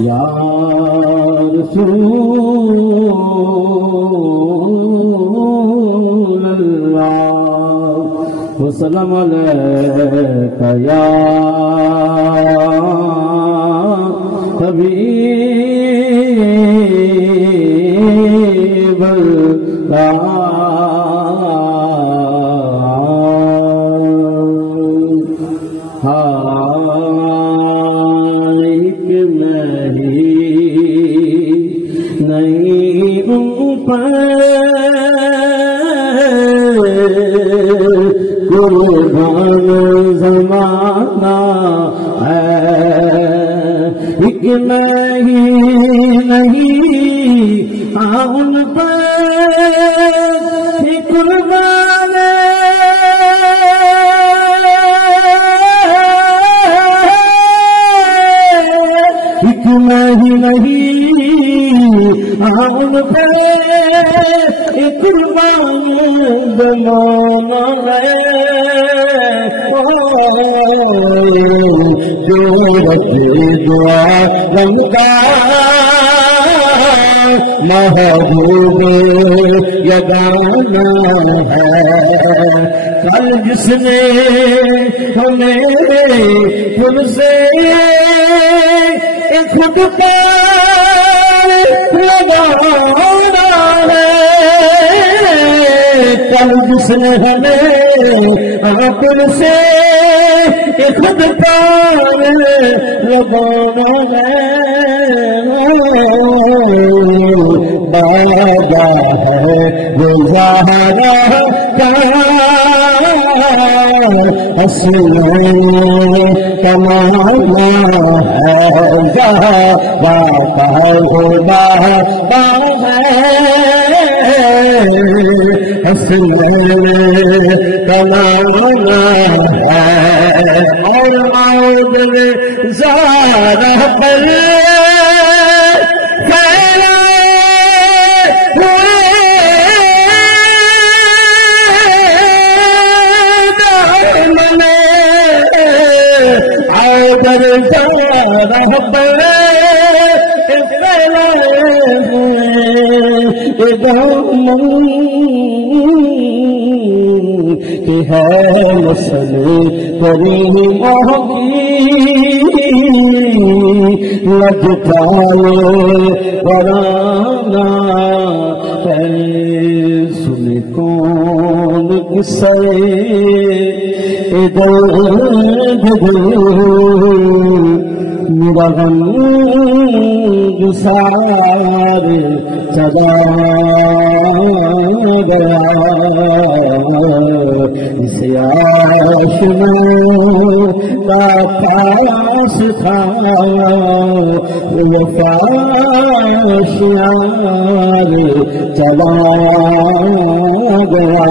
یا رسول اللہ وسلم علیکہ یا حبیب اللہ قربان زمانہ ہے ایک نہیں ان پر قربان ایک نہیں ان پر قربان زمانہ ہے جو رکھے دعا رنگا محبوب یگانا ہے کل جس نے ہمیں خود سے خود پر لگانا ہے کل جس نے ہمیں خود سے خود پر لگانا ہے بابا ہے وہ زہرا کا حسین کمانا ہے بابا وہ بابا ہے حسین کمانا ہے اور موج زہرا پر کہ ہے مسئلے کریم لجپالے ورانا ہے سن کون کسے ادھر میرا غم گسار چلا گیا اس آشنا کا پاس تھا وفا شیار چلا گیا